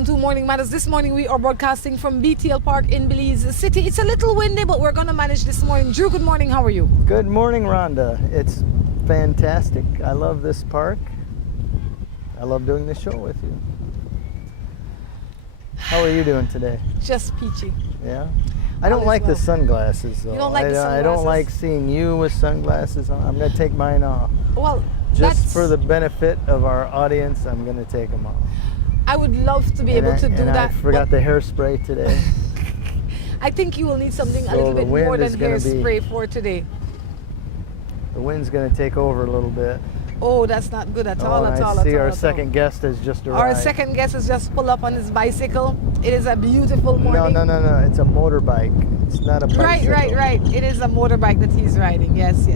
Welcome to Morning Matters. This morning we are broadcasting from BTL Park in Belize City. It's a little windy, but we're going to manage this morning. Drew, good morning. How are you? Good morning, Rhonda. It's fantastic. I love this park. I love doing this show with you. How are you doing today? Just peachy. Yeah? I don't like the sunglasses, though. You don't like the sunglasses? I don't like seeing you with sunglasses on. I'm going to take mine off. Well, just for the benefit of our audience, I'm going to take them off. I would love to be able to do that. I forgot the hairspray today. I think you will need something a little bit more than hairspray for today. The wind's going to take over a little bit. Oh, that's not good at all, at all. I see our second guest has just arrived. Our second guest has just pulled up on his bicycle. It is a beautiful morning. No. It's a motorbike. It's not a bicycle. Right. It is a motorbike that he's riding. Yes.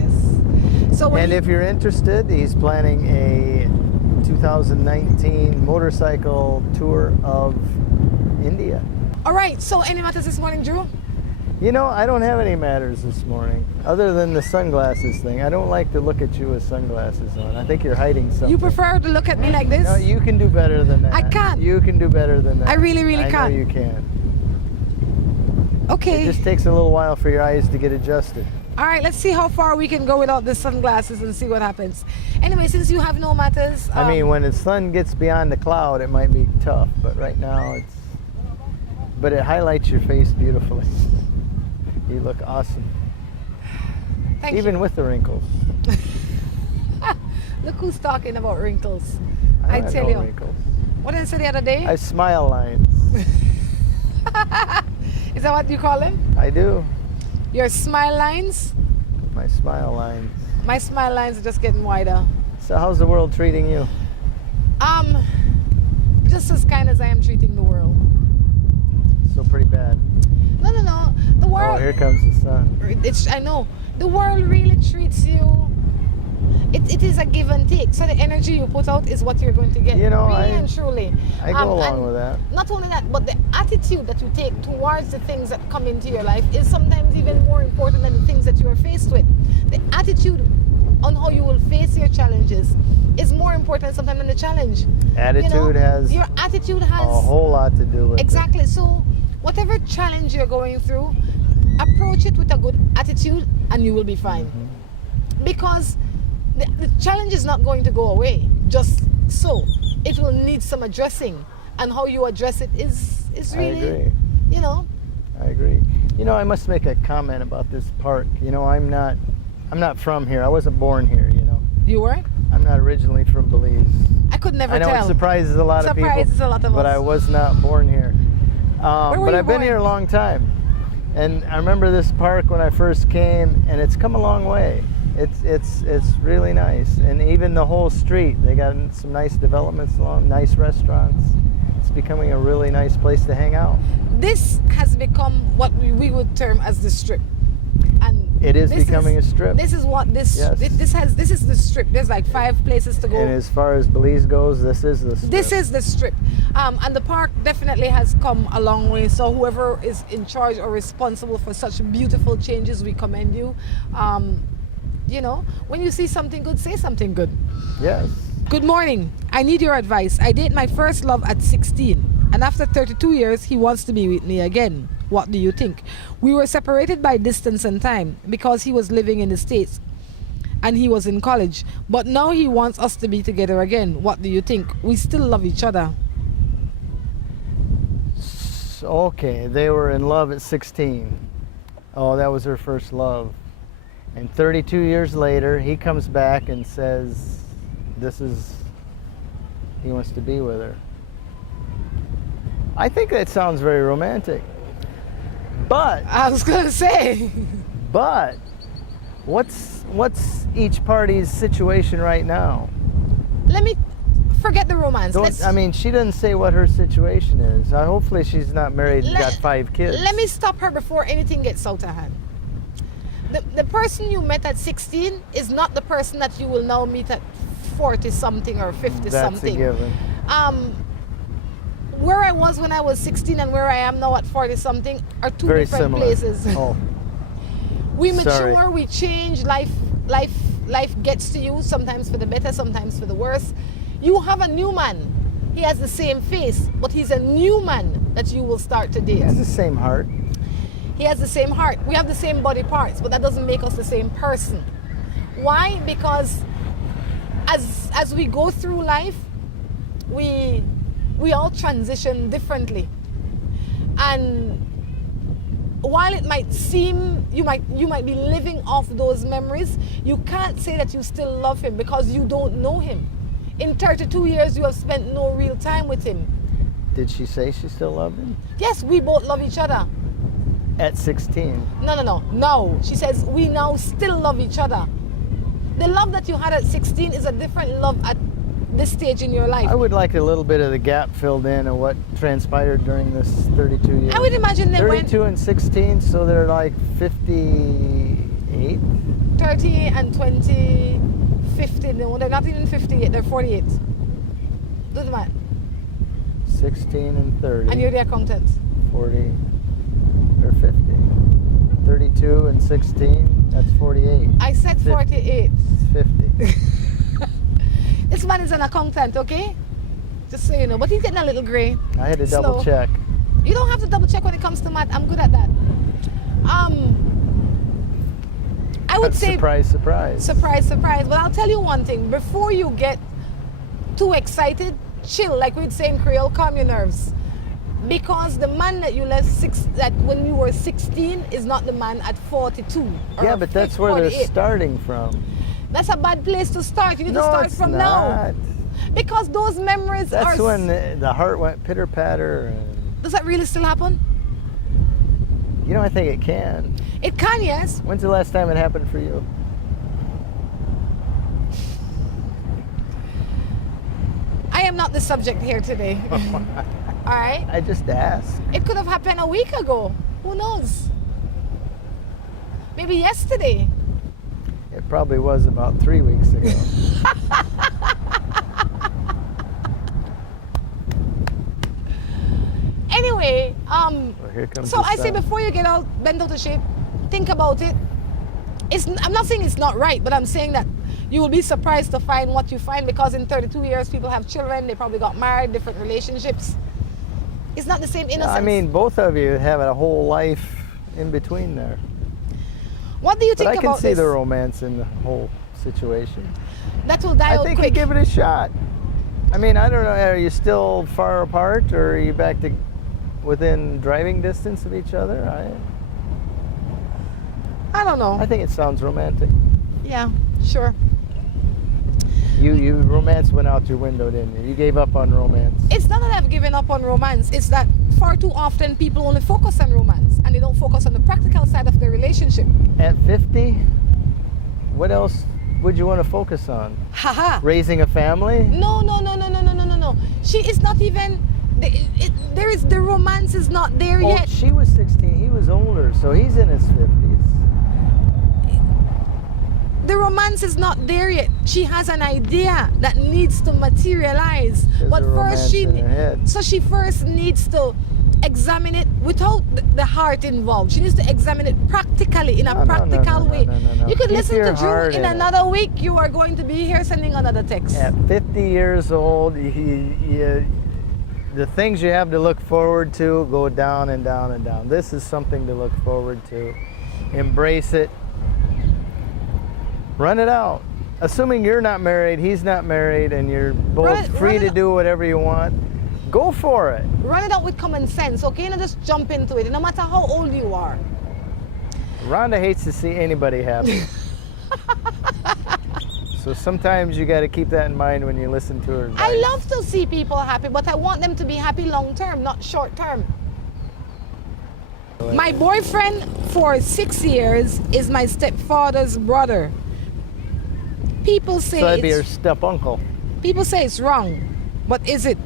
So if you're interested, he's planning a 2019 motorcycle tour of India. All right. So any matters this morning, Drew? You know, I don't have any matters this morning, other than the sunglasses thing. I don't like to look at you with sunglasses on. I think you're hiding something. You prefer to look at me like this? No, you can do better than that. I can't. You can do better than that. I really can't. I know you can. Okay. It just takes a little while for your eyes to get adjusted. All right, let's see how far we can go without the sunglasses and see what happens. Anyway, since you have no matters... I mean, when the sun gets beyond the cloud, it might be tough, but right now it's... But it highlights your face beautifully. You look awesome. Thank you. Even with the wrinkles. Look who's talking about wrinkles. I tell no you. Wrinkles. What did I say the other day? I have smile lines. Is that what you call them? I do. Your smile lines? My smile lines. My smile lines are just getting wider. So how's the world treating you? Just as kind as I am treating the world. So pretty bad. No. The world... Oh, here comes the sun. I know. The world really treats you... It is a give and take. So the energy you put out is what you're going to get. You know, really and truly. I go along with that. Not only that, but the attitude that you take towards the things that come into your life is sometimes even more important than the things that you are faced with. The attitude on how you will face your challenges is more important sometimes than the challenge. Attitude has... Your attitude has... a whole lot to do with Exactly. it. So whatever challenge you're going through, approach it with a good attitude and you will be fine. Mm-hmm. Because the challenge is not going to go away just so. It will need some addressing, and how you address it is really, I agree. You know. I agree. You know, I must make a comment about this park. You know, I'm not from here. I wasn't born here, you know. You weren't? I'm not originally from Belize. I could never tell. I know it surprises a lot of people. Surprises a lot of us. But I was not born here. But I've been born? here a long time. And I remember this park when I first came, and it's come a long way. It's really nice, and even the whole street, they got some nice developments along, nice restaurants. It's becoming a really nice place to hang out. This has become what we would term as the strip, and it is becoming a strip. This is what this is the strip. There's like 5 places to go. And as far as Belize goes, this is the strip. This is the strip, and the park definitely has come a long way. So whoever is in charge or responsible for such beautiful changes, we commend you. You know, when you see something good, say something good. Yes. Good morning. I need your advice. I dated my first love at 16, and after 32 years, he wants to be with me again. What do you think? We were separated by distance and time because he was living in the States and he was in college. But now he wants us to be together again. What do you think? We still love each other. Okay, they were in love at 16. Oh, that was her first love. And 32 years later, he comes back and says, he wants to be with her. I think that sounds very romantic. But I was gonna say. But what's each party's situation right now? Let me forget the romance. I mean, she doesn't say what her situation is. Hopefully she's not married and got 5 kids. Let me stop her before anything gets out of hand. The person you met at 16 is not the person that you will now meet at 40 something or 50 That's something. That's a given. Where I was when I was 16 and where I am now at 40 something are two Very different similar. places. Oh. We mature, Sorry. we change, life gets to you, sometimes for the better, sometimes for the worse. You have a new man He has the same face, but he's a new man that you will start to date. He has the same heart. He has the same heart. We have the same body parts, but that doesn't make us the same person. Why? Because as we go through life, we all transition differently. And while it might seem you might be living off those memories, you can't say that you still love him because you don't know him. In 32 years, you have spent no real time with him. Did she say she still loved him? Yes, we both love each other. At 16. No. She says we now still love each other. The love that you had at 16 is a different love at this stage in your life. I would like a little bit of the gap filled in of what transpired during this 32 years. I would imagine they 32 and 16, so they're like 58? 30 and 20, 50. No, they're not even 58, they're 48. Do the math. 16 and 30. And you're the accountant. 40 or 50. 32 and 16, that's 48. I said 48. It's 50. This man is an accountant, okay? Just so you know. But he's getting a little gray. I had to double check. You don't have to double check when it comes to math. I'm good at that. I would say surprise, surprise. Surprise, surprise. But I'll tell you one thing. Before you get too excited, chill. Like we'd say in Creole, calm your nerves. Because the man that you left that when you were 16 is not the man at 42. Yeah, but that's where 48. they're starting from. That's a bad place to start. You need to start from not. now. Because those memories That's when the heart went pitter patter. Does that really still happen? You know, I think it can. It can, yes. When's the last time it happened for you? I am not the subject here today. All right? I just asked. It could have happened a week ago. Who knows? Maybe yesterday. It probably was about 3 weeks ago. Anyway, Well, here comes so the I say sun. before you get all bent out of shape, think about it. I'm not saying it's not right, but I'm saying that you will be surprised to find what you find because in 32 years people have children, they probably got married, different relationships. It's not the same innocence. I mean, both of you have a whole life in between there. What do you think But I about can see this? the romance in the whole situation. That will die I out think quick. you give it a shot. I mean, I don't know, are you still far apart or are you back to within driving distance of each other? I don't know. I think it sounds romantic. Yeah, sure. You romance went out your window, didn't you? You gave up on romance. It's not that I've given up on romance. It's that far too often people only focus on romance and they don't focus on the practical side of their relationship. At 50, what else would you want to focus on? Haha. Raising a family? No. She is not even. The romance is not there Oh, yet. she was 16. He was older, so he's in his 50s. The romance is not there yet. She has an idea that needs to materialize. There's But a first romance in her head. so she first needs to examine it without the heart involved. She needs to examine it practically in a practical way. No. You could Keep listen your to Drew heart in in it. another week. You are going to be here sending another text. At 50 years old, the things you have to look forward to go down and down and down. This is something to look forward to. Embrace it. Run it out. Assuming you're not married, he's not married, and you're both free to do whatever you want, go for it. Run it out with common sense, okay? Not just jump into it, no matter how old you are. Rhonda hates to see anybody happy. So sometimes you got to keep that in mind when you listen to her advice. I love to see people happy, but I want them to be happy long term, not short term. My boyfriend for 6 years is my stepfather's brother. People say So that'd be her it's, step uncle. people say it's wrong, but is it?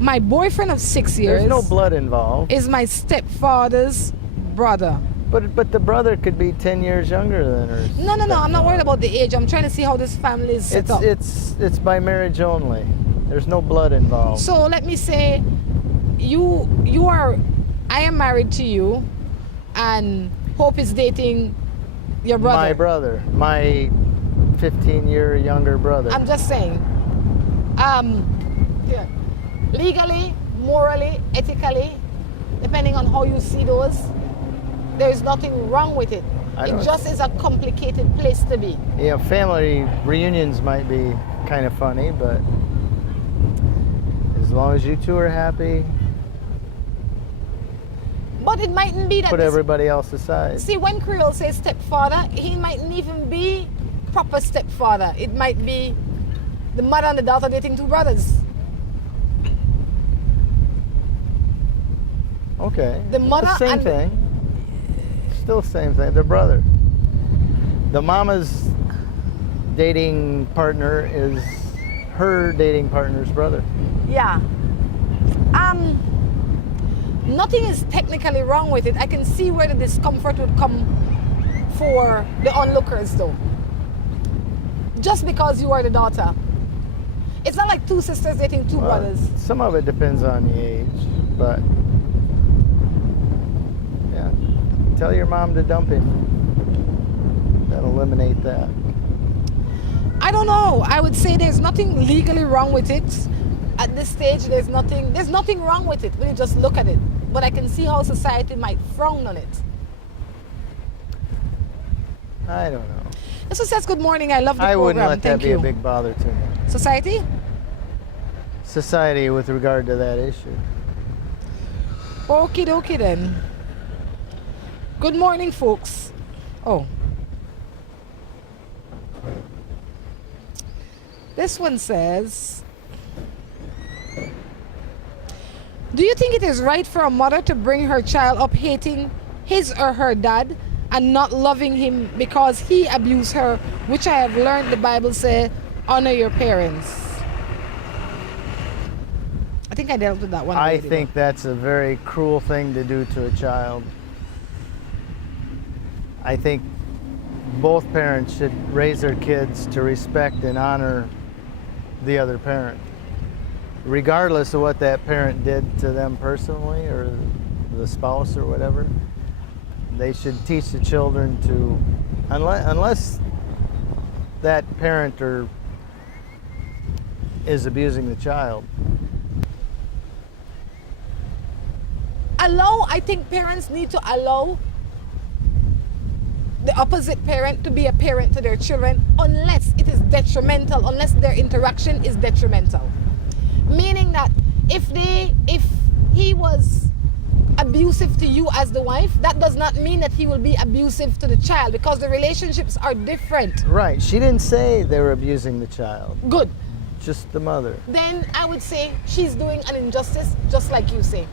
My boyfriend of 6 years There's no blood involved. is my stepfather's brother. But the brother could be 10 years younger than her. No, I'm not worried about the age. I'm trying to see how this family is set up. It's by marriage only. There's no blood involved. So let me say, I am married to you, and Hope is dating your brother. My brother, my 15-year younger brother. I'm just saying. here. Legally, morally, ethically, depending on how you see those, there is nothing wrong with it. It just is a complicated place to be. Yeah, family reunions might be kind of funny, but as long as you two are happy, but it mightn't be that. Put everybody else aside. See, when Creole says stepfather, he mightn't even be proper stepfather. It might be the mother and the daughter dating two brothers. Okay. The mother the same and thing. Still the same thing. They're brother. The mama's dating partner is her dating partner's brother. Yeah. Nothing is technically wrong with it. I can see where the discomfort would come for the onlookers, though. Just because you are the daughter. It's not like two sisters dating two brothers. Some of it depends on the age, but yeah. Tell your mom to dump him. That'll eliminate that. I don't know. I would say there's nothing legally wrong with it. At this stage, there's nothing wrong with it when you just look at it. But I can see how society might frown on it. I don't know. This one says, good morning, I love the program. I wouldn't let Thank that be you. a big bother to me. Society? Society with regard to that issue. Okie dokie then. Good morning, folks. Oh. This one says, do you think it is right for a mother to bring her child up hating his or her dad and not loving him because he abused her, which I have learned the Bible says, honor your parents? I think I dealt with that one. I think that's a very cruel thing to do to a child. I think both parents should raise their kids to respect and honor the other parent, regardless of what that parent did to them personally or the spouse or whatever. They should teach the children to, unless that parent is abusing the child. I think parents need to allow the opposite parent to be a parent to their children unless it is detrimental, unless their interaction is detrimental. Meaning that if he was abusive to you as the wife, that does not mean that he will be abusive to the child, because the relationships are different. Right. She didn't say they were abusing the child. Good. Just the mother. Then I would say she's doing an injustice, just like you say.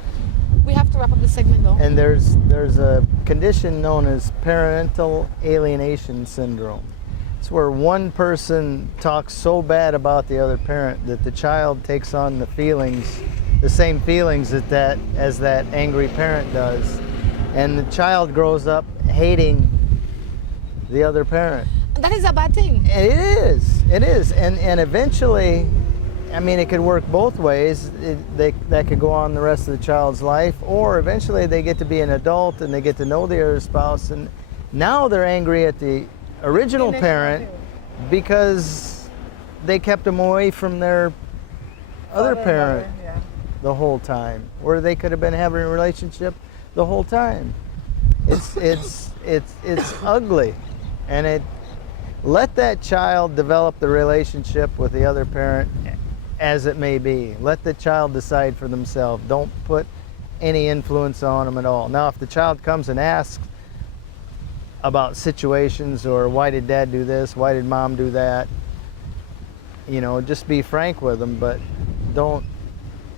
We have to wrap up the segment though. And there's a condition known as parental alienation syndrome. It's where one person talks so bad about the other parent that the child takes on the same feelings as that angry parent does. And the child grows up hating the other parent. That is a bad thing. It is. And eventually, I mean, it could work both ways. That could go on the rest of the child's life, or eventually they get to be an adult and they get to know the other spouse, and now they're angry at the original parent because they kept them away from their other parent the whole time, where they could have been having a relationship the whole time. It's ugly, and let that child develop the relationship with the other parent as it may be. Let the child decide for themselves. Don't put any influence on them at all. Now, if the child comes and asks about situations, or why did dad do this, why did mom do that, just be frank with them, but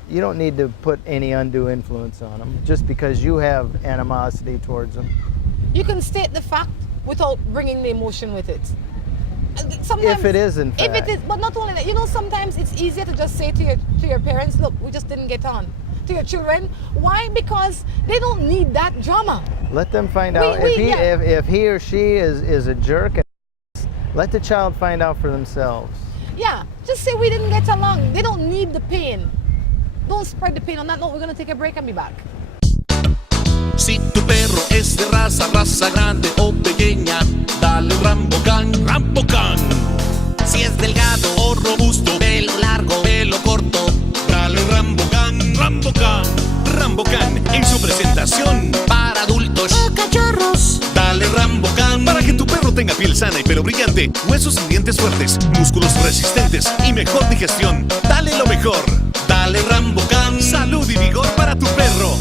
you don't need to put any undue influence on them just because you have animosity towards them. You can state the fact without bringing the emotion with it. Sometimes, if it is, in fact. If it is, but not only that, sometimes it's easier to just say to your parents, look, we just didn't get on. To your children, why? Because they don't need that drama. Let them find out if he or she is a jerk. Let the child find out for themselves. Yeah, just say we didn't get along. They don't need the pain. Don't spread the pain on that note. We're going to take a break and be back. Si tu perro es de raza grande o pequeña, dale un Rambocán, Rambocán. Si es delgado o robusto, pelo largo, pelo corto, fuerte, huesos y dientes fuertes, músculos resistentes y mejor digestión. Dale lo mejor. Dale Rambucan. Salud y vigor para tu perro.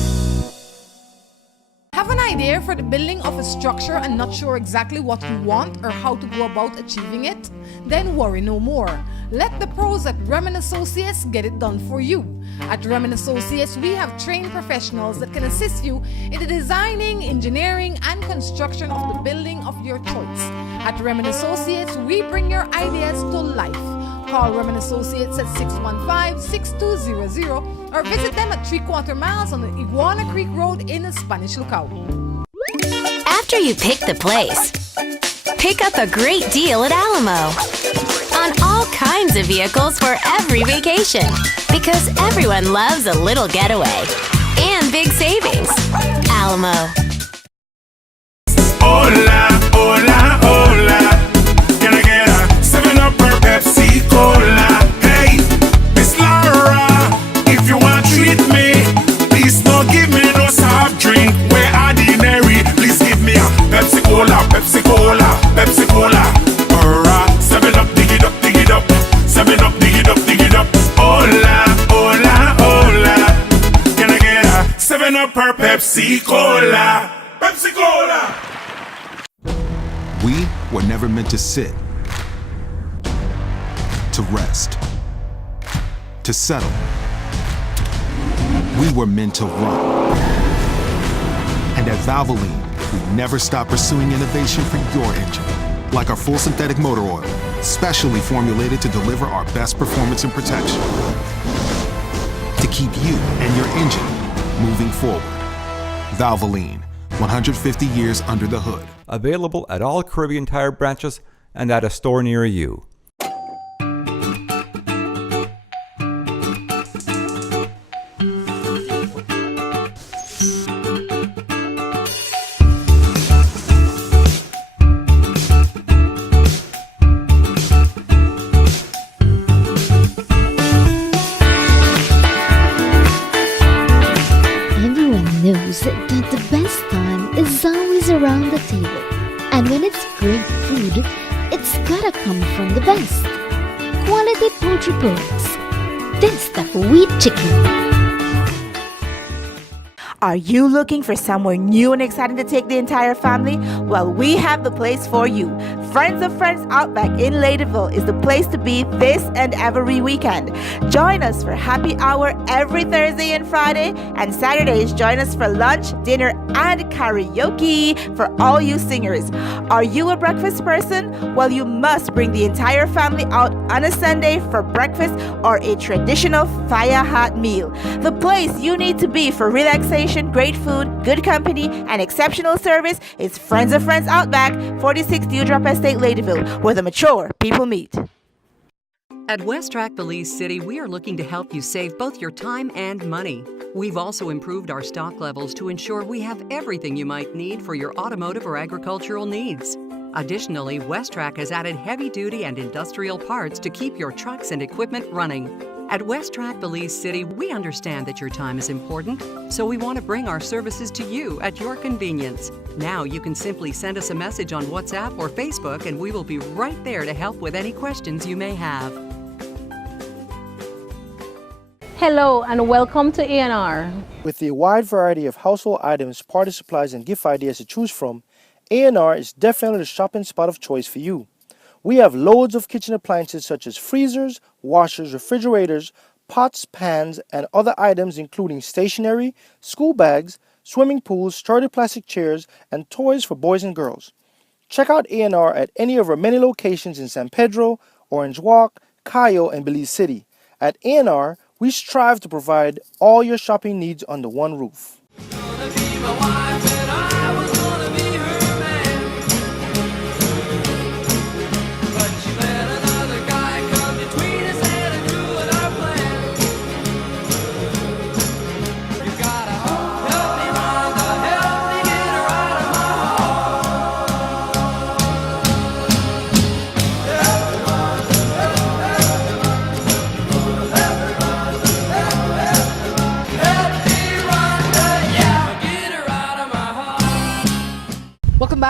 Have an idea for the building of a structure and not sure exactly what you want or how to go about achieving it? Then worry no more. Let the pros at Remen Associates get it done for you. At Remen Associates, we have trained professionals that can assist you in the designing, engineering, and construction of the building of your choice. At Remen Associates, we bring your ideas to life. Call Remen Associates at 615-6200 or visit them at 3/4 miles on the Iguana Creek Road in the Spanish Lookout. After you pick the place, pick up a great deal at Alamo on all kinds of vehicles for every vacation, because everyone loves a little getaway and big savings. Alamo. Hola, hola, hola. Can I get a 7-Up or Pepsi Cola? Hey, Miss Laura, if you want to treat me, please don't give me no soft drink. We're ordinary. Please give me a Pepsi Cola, Pepsi Cola, Pepsi Cola. Or a 7-Up, dig it up, dig it up. 7-Up, dig it up, dig it up. Hola, hola, hola. Can I get a 7-Up or Pepsi Cola? Pepsi Cola! We were never meant to sit, to rest, to settle. We were meant to run. And at Valvoline, we never stop pursuing innovation for your engine. Like our full synthetic motor oil, specially formulated to deliver our best performance and protection. To keep you and your engine moving forward. Valvoline, 150 years under the hood. Available at all Caribbean Tire branches and at a store near you. Everyone knows that the best time is always around the table. And when it's great food, it's gotta come from the best. Quality poultry products. This the wheat chicken. Are you looking for somewhere new and exciting to take the entire family? Well, we have the place for you. Friends of Friends Outback in Ladyville is the place to be this and every weekend. Join us for happy hour every Thursday and Friday, and Saturdays join us for lunch, dinner, and karaoke for all you singers. Are you a breakfast person? Well, you must bring the entire family out on a Sunday for breakfast or a traditional fire hot meal. The place you need to be for relaxation, great food, good company, and exceptional service is Friends of Friends Outback, 46 Dewdrop Estate, Ladyville, where the mature people meet. At West Track Belize City, we are looking to help you save both your time and money. We've also improved our stock levels to ensure we have everything you might need for your automotive or agricultural needs. Additionally, West Track has added heavy-duty and industrial parts to keep your trucks and equipment running. At West Track Belize City, we understand that your time is important, so we want to bring our services to you at your convenience. Now you can simply send us a message on WhatsApp or Facebook, and we will be right there to help with any questions you may have. Hello and welcome to A&R. With a wide variety of household items, party supplies, and gift ideas to choose from, A&R is definitely the shopping spot of choice for you. We have loads of kitchen appliances such as freezers, washers, refrigerators, pots, pans, and other items including stationery, school bags, swimming pools, sturdy plastic chairs, and toys for boys and girls. Check out A&R at any of our many locations in San Pedro, Orange Walk, Cayo, and Belize City. At A&R, we strive to provide all your shopping needs under one roof.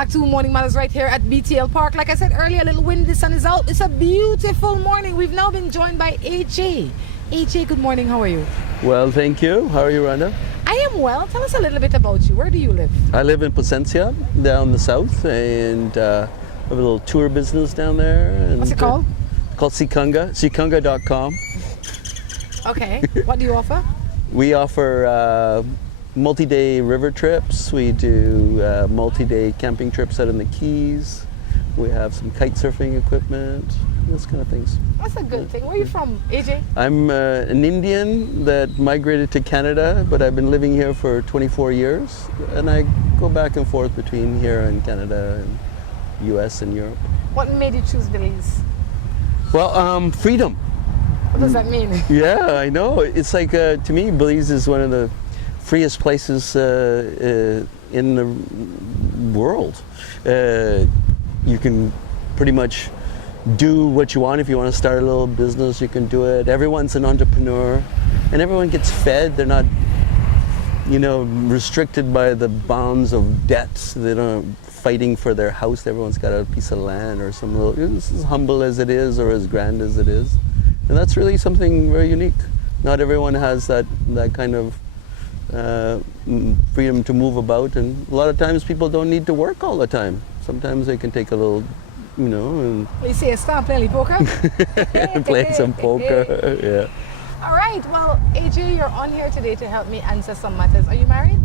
back to Morning Matters right here at BTL Park. Like I said earlier, a little windy, the sun is out. It's a beautiful morning. We've now been joined by AJay. AJay, good morning. How are you? Well, thank you. How are you, Rhonda? I am well. Tell us a little bit about you. Where do you live? I live in Placencia, down the south, and have a little tour business down there. And, What's it called? Called Sikunga, sikunga.com. Okay. What do you offer? We offer multi-day river trips. We do multi-day camping trips out in the Keys. We have some kite surfing equipment, those kind of things. That's a good thing. Where are you from, AJay? I'm an Indian that migrated to Canada, but I've been living here for 24 years, and I go back and forth between here and Canada and US and Europe. What made you choose Belize? Well, freedom. What does that mean? Yeah, I know. It's like, to me, Belize is one of the freest places in the world. You can pretty much do what you want. If you want to start a little business, you can do it. Everyone's an entrepreneur, and everyone gets fed. They're not, restricted by the bounds of debts. They're not fighting for their house. Everyone's got a piece of land or some little, as humble as it is or as grand as it is. And that's really something very unique. Not everyone has that kind of freedom to move about, and a lot of times people don't need to work all the time. Sometimes they can take a little, and You see a star playing poker? play some poker. Yeah. All right. Well, AJay, you're on here today to help me answer some matters. Are you married?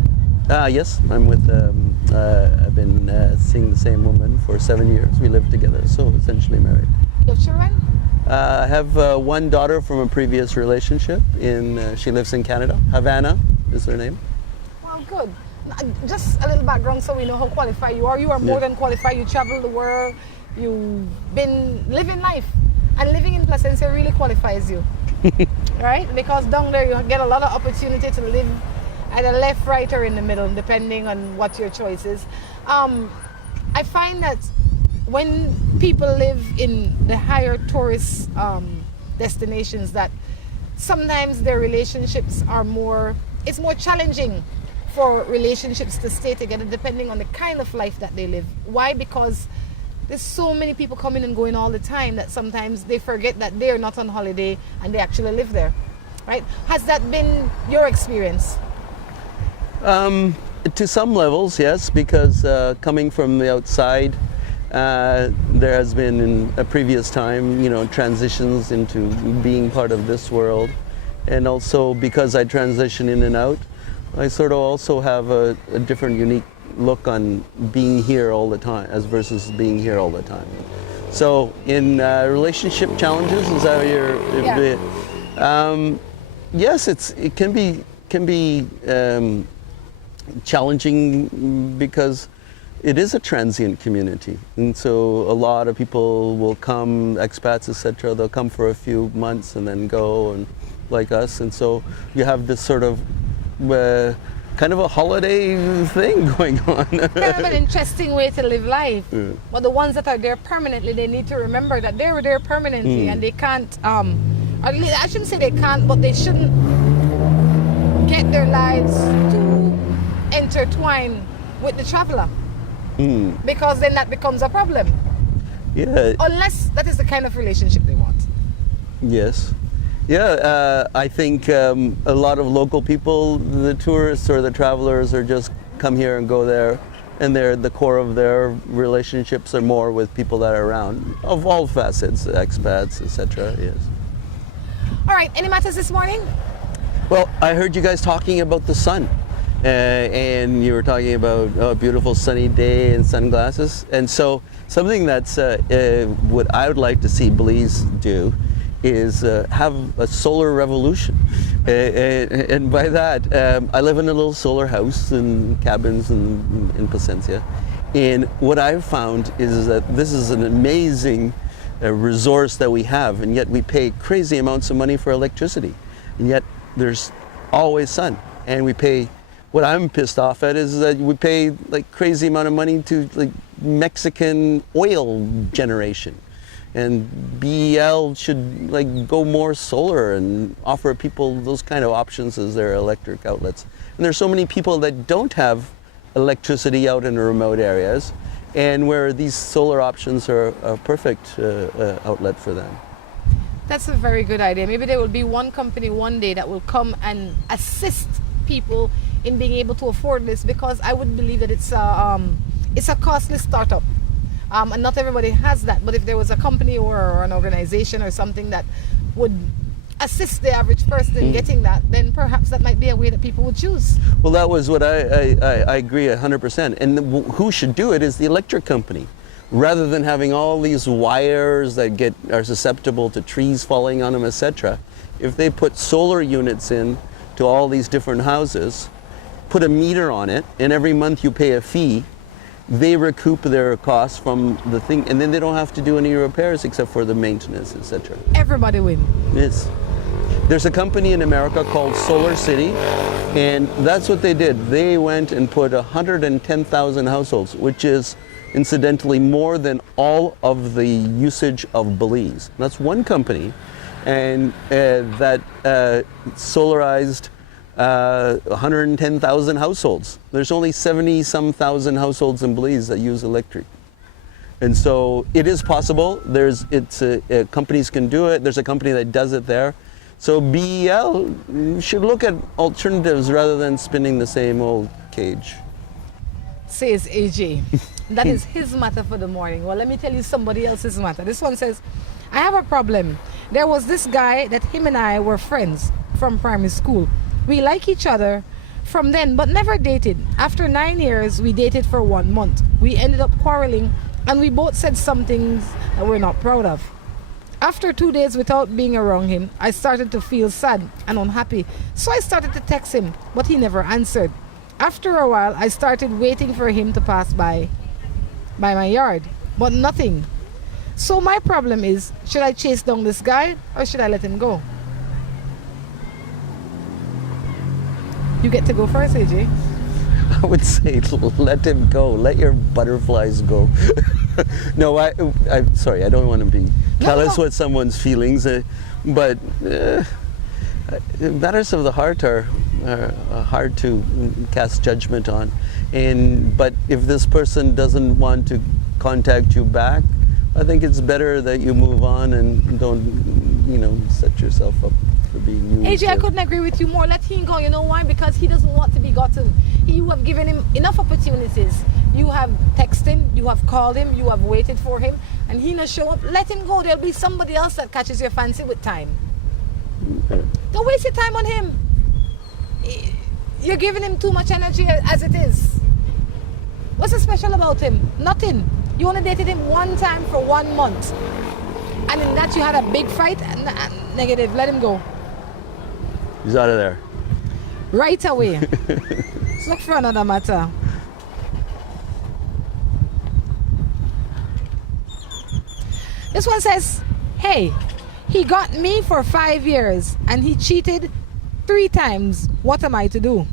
Yes, I'm with. I've been seeing the same woman for 7 years. We live together, so essentially married. You have children? I have one daughter from a previous relationship. She lives in Canada. Havana is her name. Well, good. Just a little background so we know how qualified you are. You are more than qualified. You travel the world. You've been living life. And living in Placencia really qualifies you. Right? Because down there you get a lot of opportunity to live either left, right, or in the middle, depending on what your choice is. I find that when people live in the higher tourist destinations, that sometimes their relationships are it's more challenging for relationships to stay together depending on the kind of life that they live. Why? Because there's so many people coming and going all the time that sometimes they forget that they're not on holiday and they actually live there, right? Has that been your experience? To some levels, yes, because coming from the outside, there has been in a previous time, transitions into being part of this world. And also because I transition in and out, I sort of also have a different, unique look on being here all the time as versus being here all the time. So in relationship challenges, is that what you're... yes, it can be challenging because it is a transient community, and so a lot of people will come, expats, etc. They'll come for a few months and then go, and like us, and so you have this sort of kind of a holiday thing going on. Kind of an interesting way to live life. Yeah. But the ones that are there permanently, they need to remember that they were there permanently, and they can't. I shouldn't say they can't, but they shouldn't get their lives to intertwine with the traveler. Because then that becomes a problem. Yeah. Unless that is the kind of relationship they want. Yes. Yeah, I think a lot of local people, the tourists or the travelers, are just come here and go there, and the core of their relationships are more with people that are around, of all facets, expats, etc. Yes. All right, any matters this morning? Well, I heard you guys talking about the sun. And you were talking about a beautiful sunny day and sunglasses. And so something that's what I would like to see Belize do is have a solar revolution. And by that, I live in a little solar house and cabins in Placencia. And what I've found is that this is an amazing resource that we have, and yet we pay crazy amounts of money for electricity. And yet there's always sun, and we pay... What I'm pissed off at is that we pay like crazy amount of money to like Mexican oil generation, and BEL should like go more solar and offer people those kind of options as their electric outlets. And there's so many people that don't have electricity out in the remote areas, and where these solar options are a perfect outlet for them. That's a very good idea. Maybe there will be one company one day that will come and assist people in being able to afford this, because I would believe that it's a costly startup. And not everybody has that. But if there was a company or an organization or something that would assist the average person in getting that, then perhaps that might be a way that people would choose. Well, that was what I agree 100%. And who should do it is the electric company. Rather than having all these wires that are susceptible to trees falling on them, etc. If they put solar units in to all these different houses, put a meter on it, and every month you pay a fee, they recoup their costs from the thing, and then they don't have to do any repairs except for the maintenance, etc. Everybody win. Yes. There's a company in America called Solar City, and that's what they did. They went and put 110,000 households, which is incidentally more than all of the usage of Belize. That's one company, and that solarized 110,000 households. There's only 70-some thousand households in Belize that use electric. And so it is possible. Companies can do it. There's a company that does it there. So BEL should look at alternatives rather than spinning the same old cage. Says AJ. That is his matter for the morning. Well, let me tell you somebody else's matter. This one says, I have a problem. There was this guy that him and I were friends from primary school. We like each other from then, but never dated. After 9 years, we dated for 1 month. We ended up quarreling, and we both said some things that we're not proud of. After 2 days without being around him, I started to feel sad and unhappy. So I started to text him, but he never answered. After a while, I started waiting for him to pass by my yard, but nothing. So my problem is, should I chase down this guy or should I let him go? You get to go first, AJ. I would say let him go. Let your butterflies go. No, I'm sorry. I don't want to be callous with someone's feelings, but matters of the heart are hard to cast judgment on. But if this person doesn't want to contact you back, I think it's better that you move on and don't, set yourself up for being used. AJ, I couldn't agree with you more. Let him go. You know why? Because he doesn't want to be gotten. You have given him enough opportunities. You have texted him, you have called him, you have waited for him, and he not show up. Let him go. There'll be somebody else that catches your fancy with time. Don't waste your time on him. You're giving him too much energy as it is. What's so special about him? Nothing. You only dated him one time for 1 month. And in that you had a big fight? Negative. Let him go. He's out of there. Right away. Let's look for another matter. This one says, hey, he got me for 5 years and he cheated 3 times. What am I to do?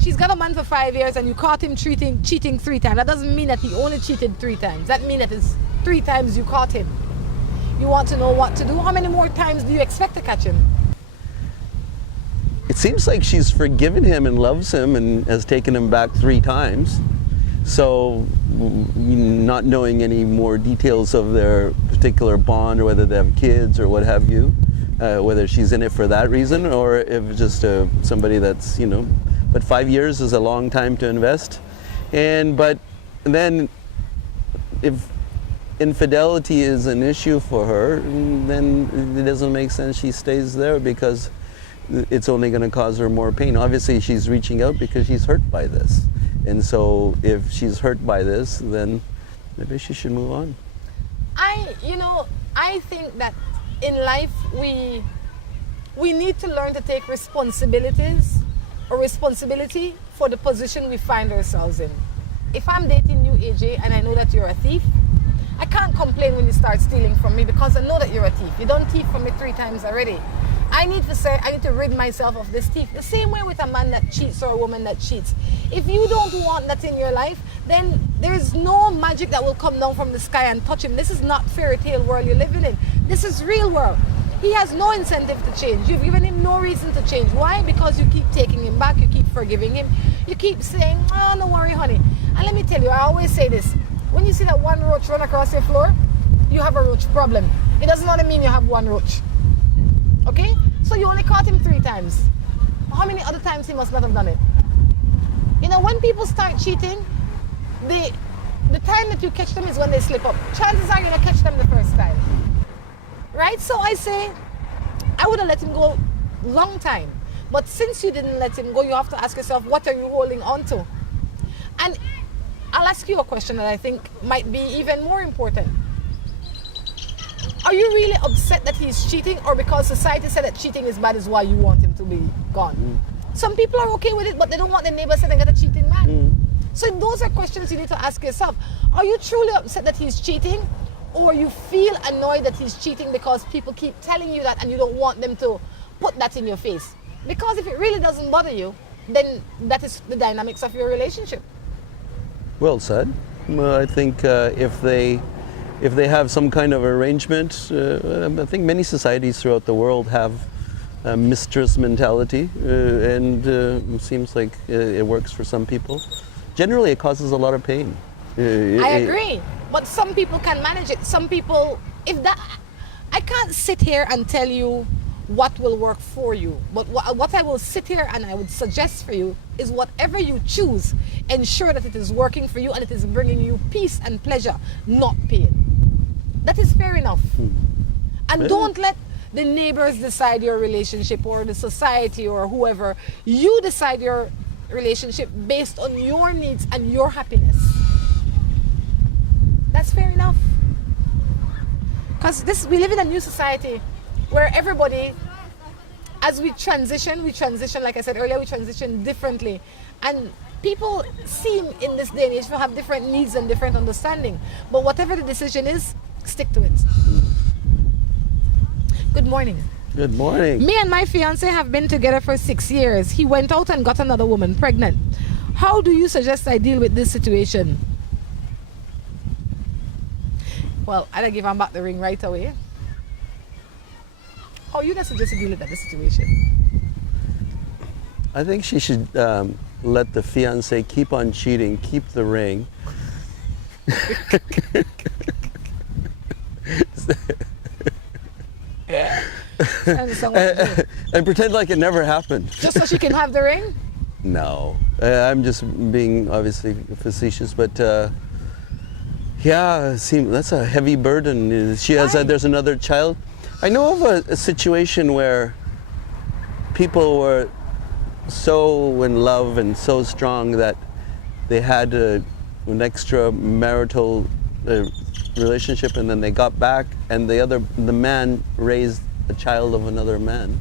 She's got a man for 5 years and you caught him cheating 3 times. That doesn't mean that he only cheated 3 times. That means that it's 3 times you caught him. You want to know what to do? How many more times do you expect to catch him? It seems like she's forgiven him and loves him and has taken him back 3 times. So, not knowing any more details of their particular bond or whether they have kids or what have you, whether she's in it for that reason or if just somebody that's, but 5 years is a long time to invest. But then if infidelity is an issue for her, then it doesn't make sense she stays there because it's only going to cause her more pain. Obviously, she's reaching out because she's hurt by this. And so if she's hurt by this, then maybe she should move on. I think that in life we need to learn to take responsibility for the position we find ourselves in. If I'm dating you, AJ, and I know that you're a thief, I can't complain when you start stealing from me because I know that you're a thief. You don't thief from me 3 times already. I need to rid myself of this thief. The same way with a man that cheats or a woman that cheats. If you don't want that in your life, then there's no magic that will come down from the sky and touch him. This is not fairy tale world you're living in. This is real world. He has no incentive to change. You've given him no reason to change. Why? Because you keep taking him back, you keep forgiving him. You keep saying, oh, no worry, honey. And let me tell you, I always say this. When you see that one roach run across your floor, you have a roach problem. It doesn't only mean you have one roach. Okay? So you only caught him 3 times. How many other times he must not have done it? You know, when people start cheating, the time that you catch them is when they slip up. Chances are you're going to catch them the first time. Right? So I say, I would have let him go long time. But since you didn't let him go, you have to ask yourself, what are you holding on to? And I'll ask you a question that I think might be even more important. Are you really upset that he's cheating, or because society said that cheating is bad is why you want him to be gone? Some people are okay with it, but they don't want their neighbor saying they got a cheating man. So those are questions you need to ask yourself. Are you truly upset that he's cheating, or you feel annoyed that he's cheating because people keep telling you that and you don't want them to put that in your face? Because if it really doesn't bother you, then that is the dynamics of your relationship. Well said. I think if they have some kind of arrangement, I think many societies throughout the world have a mistress mentality, and it seems like it works for some people. Generally, it causes a lot of pain. I agree, but some people can manage it. Some people, I can't sit here and tell you what will work for you, but what I will sit here and I would suggest for you is whatever you choose, ensure that it is working for you and it is bringing you peace and pleasure, not pain. That is fair enough. And don't let the neighbors decide your relationship, or the society, or whoever. You decide your relationship based on your needs and your happiness. That's fair enough. Because we live in a new society where everybody, as we transition, like I said earlier, we transition differently. And people seem in this day and age to have different needs and different understanding. But whatever the decision is, stick to it. Good morning. Good morning. Me and my fiance have been together for 6 years. He went out and got another woman pregnant. How do you suggest I deal with this situation? Well, I'll give him back the ring right away. How you guys suggest to deal with that situation? I think she should let the fiancé keep on cheating, keep the ring. And pretend like it never happened. Just so she can have the ring? No, I'm just being obviously facetious, but yeah, that's a heavy burden. She has there's another child. I know of a situation where people were so in love and so strong that they had an extramarital relationship, and then they got back, and the man raised a child of another man.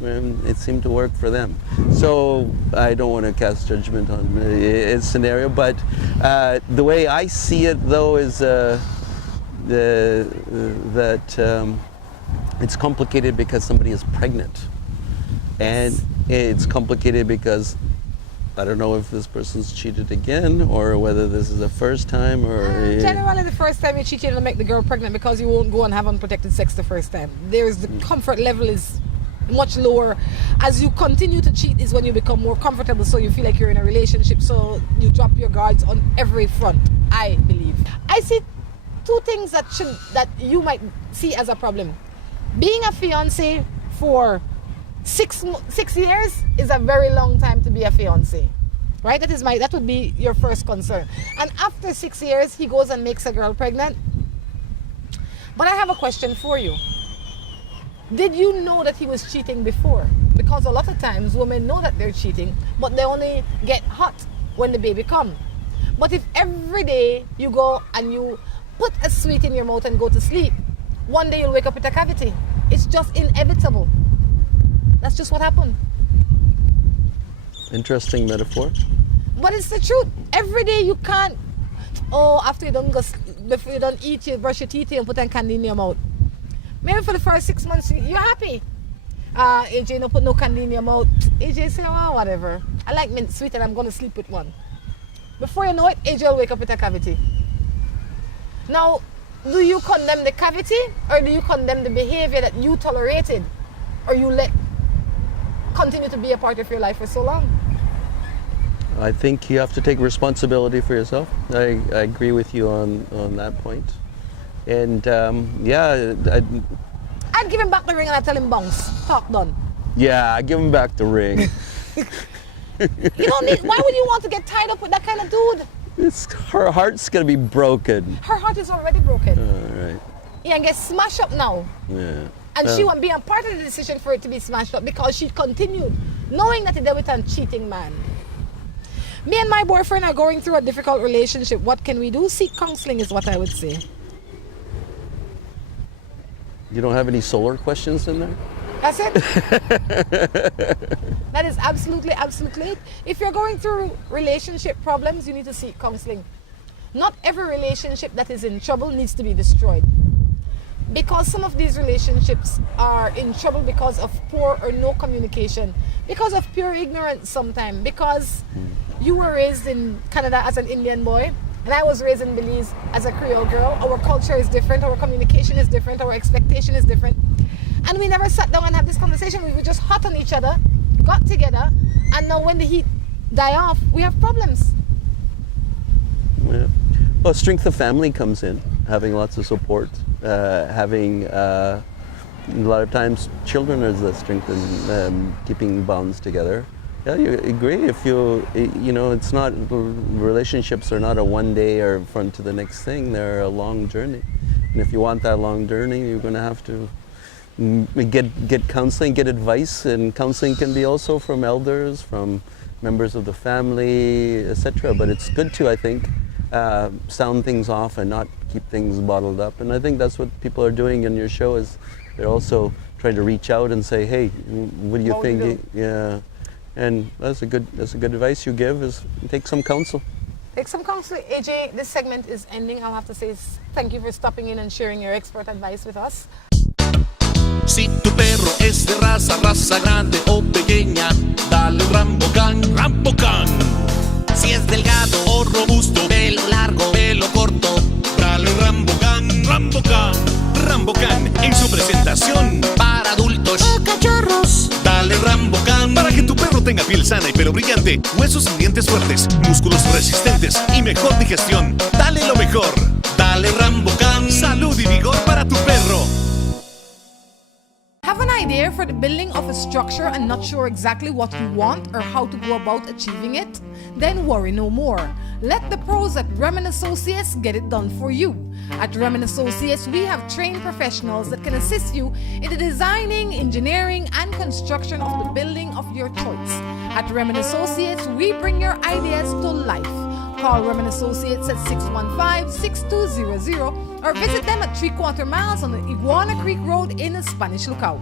And it seemed to work for them. So I don't want to cast judgment on its scenario, but the way I see it, though, is that it's complicated because somebody is pregnant, and it's complicated because I don't know if this person's cheated again, or whether this is the first time, or generally the first time you cheat, you'll make the girl pregnant because you won't go and have unprotected sex the first time. There's the comfort level is much lower. As you continue to cheat is when you become more comfortable, so you feel like you're in a relationship, so you drop your guards on every front, I believe. I see 2 things that you might see as a problem. Being a fiance for 6 years is a very long time to be a fiance, right? That would be your first concern. And after 6 years, he goes and makes a girl pregnant. But I have a question for you. Did you know that he was cheating before? Because a lot of times women know that they're cheating, but they only get hot when the baby comes. But if every day you go and you put a sweet in your mouth and go to sleep, one day you'll wake up with a cavity. It's just inevitable. That's just what happened. Interesting metaphor. But it's the truth. Every day you can't, after you before you don't eat, you brush your teeth and put a candy in your mouth. Maybe for the first 6 months, you're happy. AJay, no put no candy in your mouth. AJay say, oh, whatever. I like mint sweet and I'm going to sleep with one. Before you know it, AJay will wake up with a cavity. Now, do you condemn the cavity, or do you condemn the behavior that you tolerated, or you let continue to be a part of your life for so long? I think you have to take responsibility for yourself. I agree with you on that point. And I'd give him back the ring and I'd tell him bounce. Talk done. yeah, I give him back the ring. You don't need. Why would you want to get tied up with that kind of dude? Her heart's gonna be broken. Her heart is already broken. All right. Yeah, and get smashed up now. Yeah. And she won't be a part of the decision for it to be smashed up because she continued knowing that he dealt with a cheating man. Me and my boyfriend are going through a difficult relationship. What can we do? Seek counseling is what I would say. You don't have any solar questions in there? That's it. That is absolutely it. If you're going through relationship problems, you need to seek counseling. Not every relationship that is in trouble needs to be destroyed. Because some of these relationships are in trouble because of poor or no communication, because of pure ignorance sometimes, because you were raised in Canada as an Indian boy, and I was raised in Belize as a Creole girl. Our culture is different, our communication is different, our expectation is different. And we never sat down and had this conversation. We were just hot on each other, got together, and now when the heat die off, we have problems. Yeah. Well, strength of family comes in, having lots of support, having a lot of times children are the strength in keeping bonds together. Yeah, you agree. If it's not, relationships are not a one day or front to the next thing. They're a long journey, and if you want that long journey, you're going to have to get counseling, get advice, and counseling can be also from elders, from members of the family, etc. But it's good to, I think, sound things off and not keep things bottled up. And I think that's what people are doing in your show, is they're also trying to reach out and say, hey, what do you think? Yeah, and that's a good advice you give, is take some counsel. Take some counsel. AJ, this segment is ending. I'll have to say thank you for stopping in and sharing your expert advice with us. Si tu perro es de raza grande o pequeña, dale Rambocan, Rambocan. Si es delgado o robusto, pelo largo, pelo corto, dale Rambocan, Rambocan. Rambocan en su presentación para adultos o cachorros. Dale Rambocan para que tu perro tenga piel sana y pelo brillante, huesos y dientes fuertes, músculos resistentes y mejor digestión. Dale lo mejor. Dale Rambocan. Salud y vigor para tu perro. Have an idea for the building of a structure and not sure exactly what you want or how to go about achieving it? Then worry no more. Let the pros at Remen Associates get it done for you. At Remen Associates, we have trained professionals that can assist you in the designing, engineering, and construction of the building of your choice. At Remen Associates, we bring your ideas to life. Call Remen Associates at 615-6200 or visit them at 3/4 miles on the Iguana Creek Road in Spanish Lookout.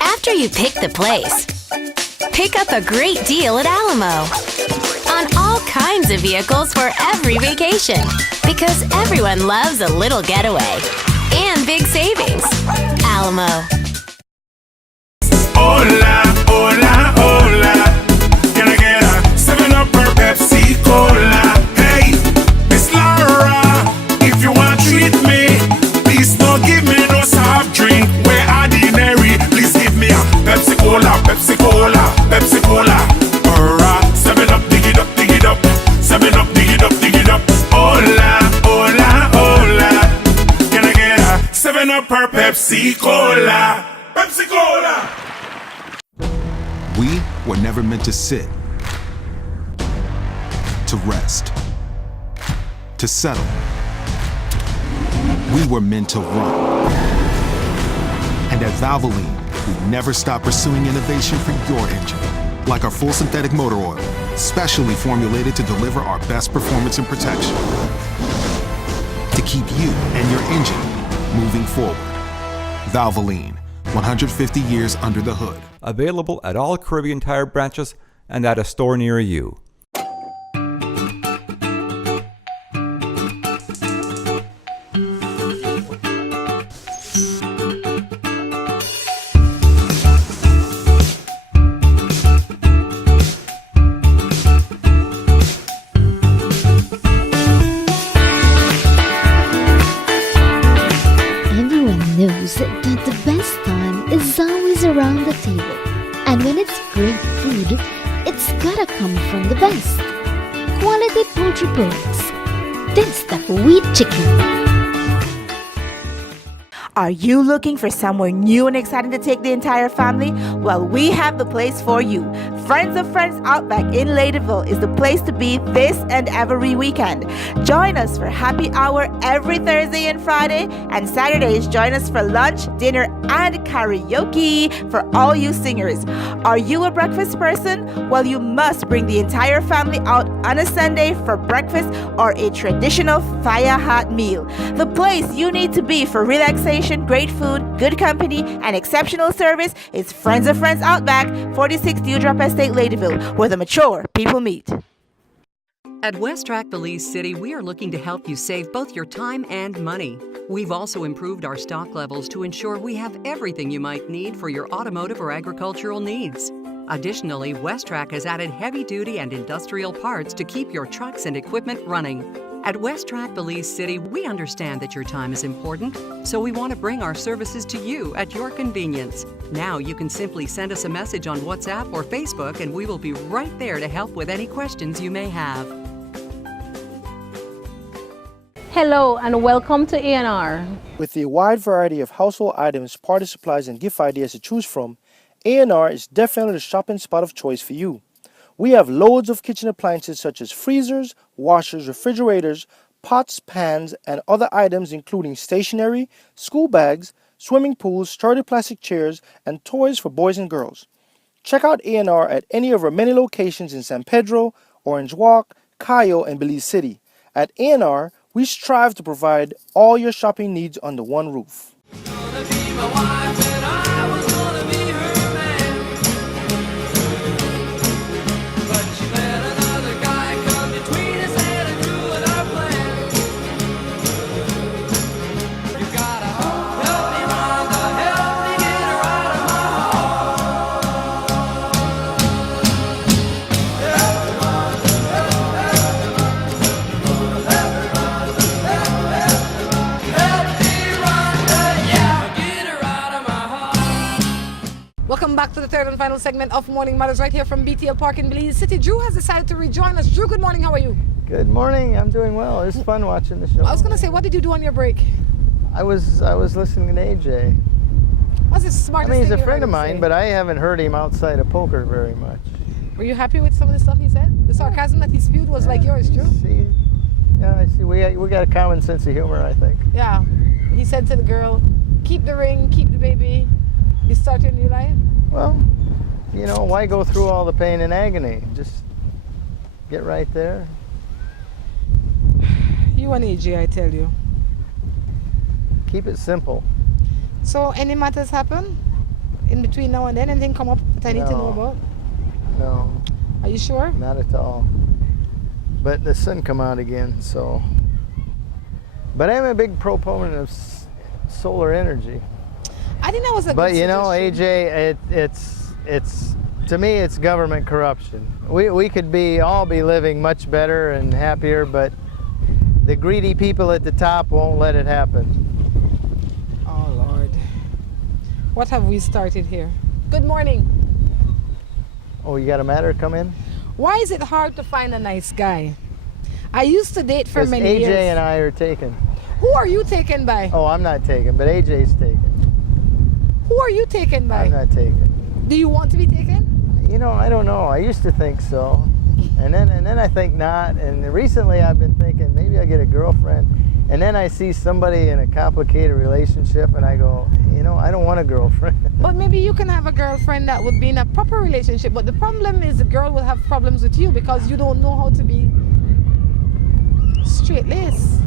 After you pick the place, pick up a great deal at Alamo on all kinds of vehicles for every vacation, because everyone loves a little getaway and big savings. Alamo. Hola, hola, hola. Can I get a 7-Up or Pepsi Cola? Hey, Miss Laura, if you want to treat me, please don't give me no soft drink. We're ordinary. Please give me a Pepsi Cola, Pepsi Cola, Pepsi Cola. Or a 7-Up, dig it up, dig it up. 7-Up, dig it up, dig it up. Hola, hola, hola. Can I get a 7-Up or Pepsi Cola? Pepsi Cola. We were never meant to sit, to rest, to settle. We were meant to run. And at Valvoline, we never stop pursuing innovation for your engine. Like our full synthetic motor oil, specially formulated to deliver our best performance and protection. To keep you and your engine moving forward. Valvoline, 150 years under the hood. Available at all Caribbean Tire branches and at a store near you. Knows that the best time is always around the table. And when it's great food, it's gotta come from the best. Quality poultry products. That's the wheat chicken. Are you looking for somewhere new and exciting to take the entire family? Well, we have the place for you. Friends of Friends Outback in Ladyville is the place to be this and every weekend. Join us for happy hour every Thursday and Friday, and Saturdays join us for lunch, dinner, and karaoke for all you singers. Are you a breakfast person? Well, you must bring the entire family out on a Sunday for breakfast or a traditional fire hot meal. The place you need to be for relaxation, great food, good company, and exceptional service is Friends of Friends Outback, 46 Dewdrop Estate, Ladyville, where the mature people meet. At West Track Belize City, we are looking to help you save both your time and money. We've also improved our stock levels to ensure we have everything you might need for your automotive or agricultural needs. Additionally, West Track has added heavy-duty and industrial parts to keep your trucks and equipment running. At West Track Belize City, we understand that your time is important, so we want to bring our services to you at your convenience. Now you can simply send us a message on WhatsApp or Facebook, and we will be right there to help with any questions you may have. Hello and welcome to A&R. With a wide variety of household items, party supplies, and gift ideas to choose from, A&R is definitely the shopping spot of choice for you. We have loads of kitchen appliances such as freezers, washers, refrigerators, pots, pans, and other items including stationery, school bags, swimming pools, sturdy plastic chairs, and toys for boys and girls. Check out A&R at any of our many locations in San Pedro, Orange Walk, Cayo, and Belize City. At A&R, we strive to provide all your shopping needs under one roof. Welcome back to the third and final segment of Morning Matters right here from BTL Park in Belize City. Drew has decided to rejoin us. Drew, good morning. How are you? Good morning. I'm doing well. It's fun watching the show. I was going to say, what did you do on your break? I was listening to AJay. What's the smartest I mean, he's thing a you friend heard of him mine, say? but I haven't heard him outside of poker very much. Were you happy with some of the stuff he said? The sarcasm that he spewed was like yours, Drew? I see. We got a common sense of humor, I think. Yeah. He said to the girl, keep the ring, keep the baby. You start your new life? Well, you know, why go through all the pain and agony? Just get right there. You and AJ, I tell you. Keep it simple. So, any matters happen in between now and then? Anything come up that I need to know about? No. Are you sure? Not at all. But the sun come out again, so. But I'm a big proponent of solar energy. I think that was a good But you know, suggestion. AJ, it's to me, it's government corruption. We could all be living much better and happier, but the greedy people at the top won't let it happen. Oh Lord, what have we started here? Good morning. Oh, you got a matter come in? Why is it hard to find a nice guy? I used to date for many AJ years. and I are taken. Who are you taken by? Oh, I'm not taken, but AJ's taken. Who are you taken by? I'm not taken. Do you want to be taken? You know, I don't know. I used to think so, and then I think not. And recently, I've been thinking maybe I get a girlfriend, and then I see somebody in a complicated relationship, and I go, you know, I don't want a girlfriend. But maybe you can have a girlfriend that would be in a proper relationship. But the problem is the girl will have problems with you because you don't know how to be straight-laced.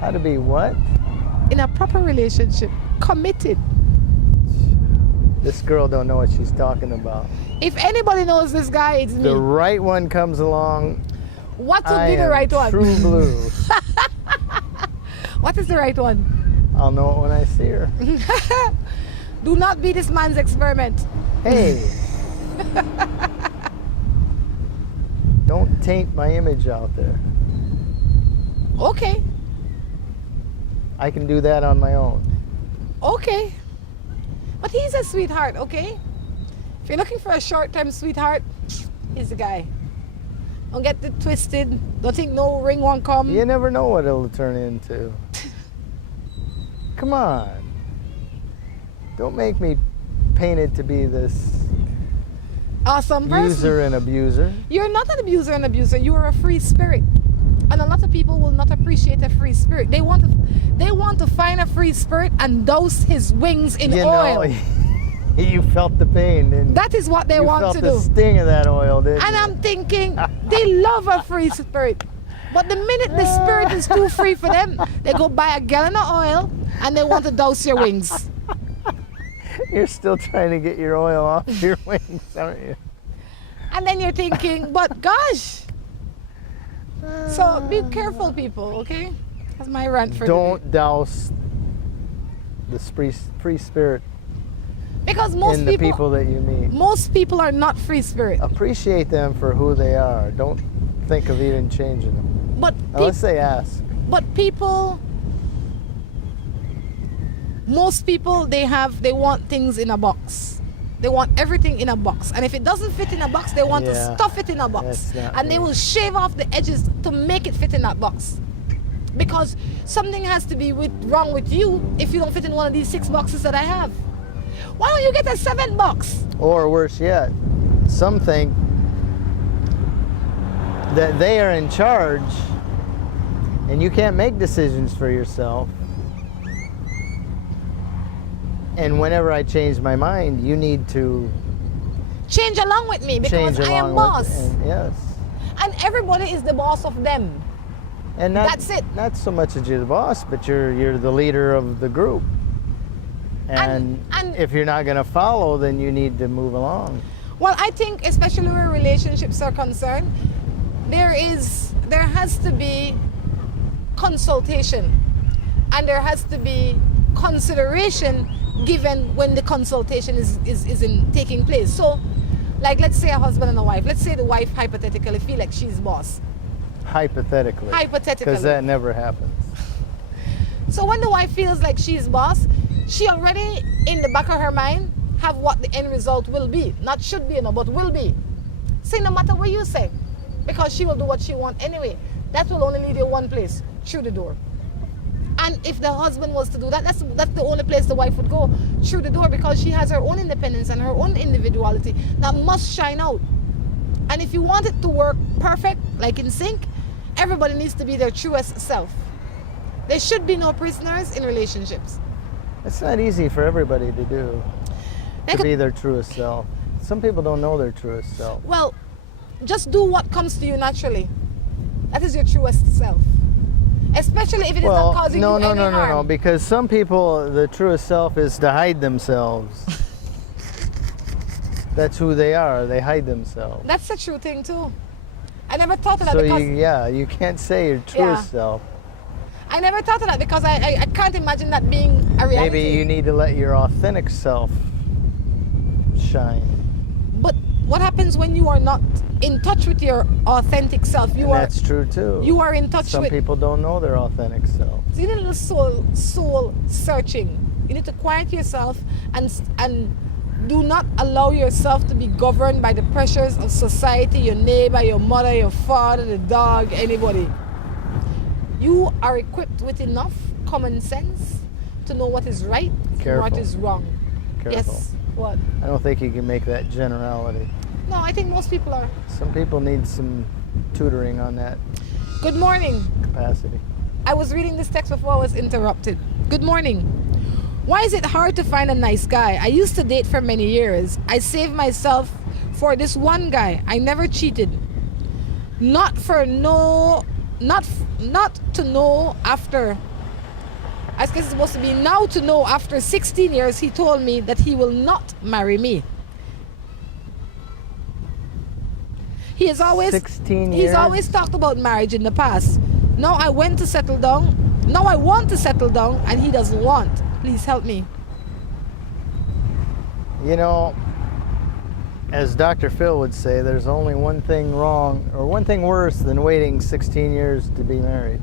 How to be what? In a proper relationship, committed. This girl don't know what she's talking about. If anybody knows this guy, it's me. The right one comes along. What would be the right one? True blue. What is the right one? I'll know it when I see her. Do not be this man's experiment. Hey. Don't taint my image out there. Okay. I can do that on my own. Okay. But he's a sweetheart, okay? If you're looking for a short-term sweetheart, he's the guy. Don't get it twisted. Don't think no ring won't come. You never know what it'll turn into. Come on. Don't make me painted to be this awesome person. user and abuser. You're not an abuser and abuser. You are a free spirit. And a lot of people will not appreciate a free spirit. They want to find a free spirit and douse his wings in oil. You felt the pain, didn't you? That is what they want to do. You felt the sting of that oil, didn't you? And I'm thinking, they love a free spirit. But the minute the spirit is too free for them, they go buy a gallon of oil and they want to douse your wings. You're still trying to get your oil off your wings, aren't you? And then you're thinking, but gosh. So be careful, people, okay? That's my rant for Don't douse the free spirit because most in the people that you meet. Most people are not free spirit. Appreciate them for who they are. Don't think of even changing them. But unless they ask. But most people, they want things in a box. They want everything in a box. And if it doesn't fit in a box, they want to stuff it in a box. And they will shave off the edges to make it fit in that box. Because something has to be wrong with you if you don't fit in one of these 6 boxes that I have. Why don't you get a 7 box? Or worse yet, some think that they are in charge and you can't make decisions for yourself. And whenever I change my mind, you need to change along with me because I am boss. Yes. And everybody is the boss of them. And that's it. Not so much that you're the boss, but you're the leader of the group. And if you're not going to follow, then you need to move along. Well, I think especially where relationships are concerned, there has to be consultation and there has to be consideration given when the consultation is taking place. So, like, let's say a husband and a wife. Let's say the wife hypothetically feel like she's boss. Hypothetically. Because that never happens. So when the wife feels like she's boss, she already in the back of her mind have what the end result will be. Not should be, but will be. Say no matter what you say, because she will do what she wants anyway. That will only lead you one place, through the door. And if the husband was to do that, that's the only place the wife would go, through the door, because she has her own independence and her own individuality that must shine out. And if you want it to work perfect, like in sync, everybody needs to be their truest self. There should be no prisoners in relationships. It's not easy for everybody to do, to be their truest self. Some people don't know their truest self. Well, just do what comes to you naturally. That is your truest self. Especially if it is not causing you any harm. No, because some people, the truest self is to hide themselves. That's who they are. They hide themselves. That's a true thing too. I never thought of that so because... you can't say your truest self. I never thought of that because I can't imagine that being a reality. Maybe you need to let your authentic self shine. But what happens when you are not in touch with your authentic self? That's true too. You are in touch with... Some people don't know their authentic self. So you need a little soul searching. You need to quiet yourself and do not allow yourself to be governed by the pressures of society, your neighbor, your mother, your father, the dog, anybody. You are equipped with enough common sense to know what is right and what is wrong. Careful. Yes. What? I don't think you can make that generality. No, I think most people are. Some people need some tutoring on that. Good morning. Capacity. I was reading this text before I was interrupted. Good morning. Why is it hard to find a nice guy? I used to date for many years. I saved myself for this one guy. I never cheated. Not to know after, I guess it's supposed to be now to know after 16 years, he told me that he will not marry me. He has always 16 years? He's always talked about marriage in the past. Now I want to settle down and he doesn't want. Please help me. You know, as Dr. Phil would say, there's only one thing wrong, or one thing worse than waiting 16 years to be married.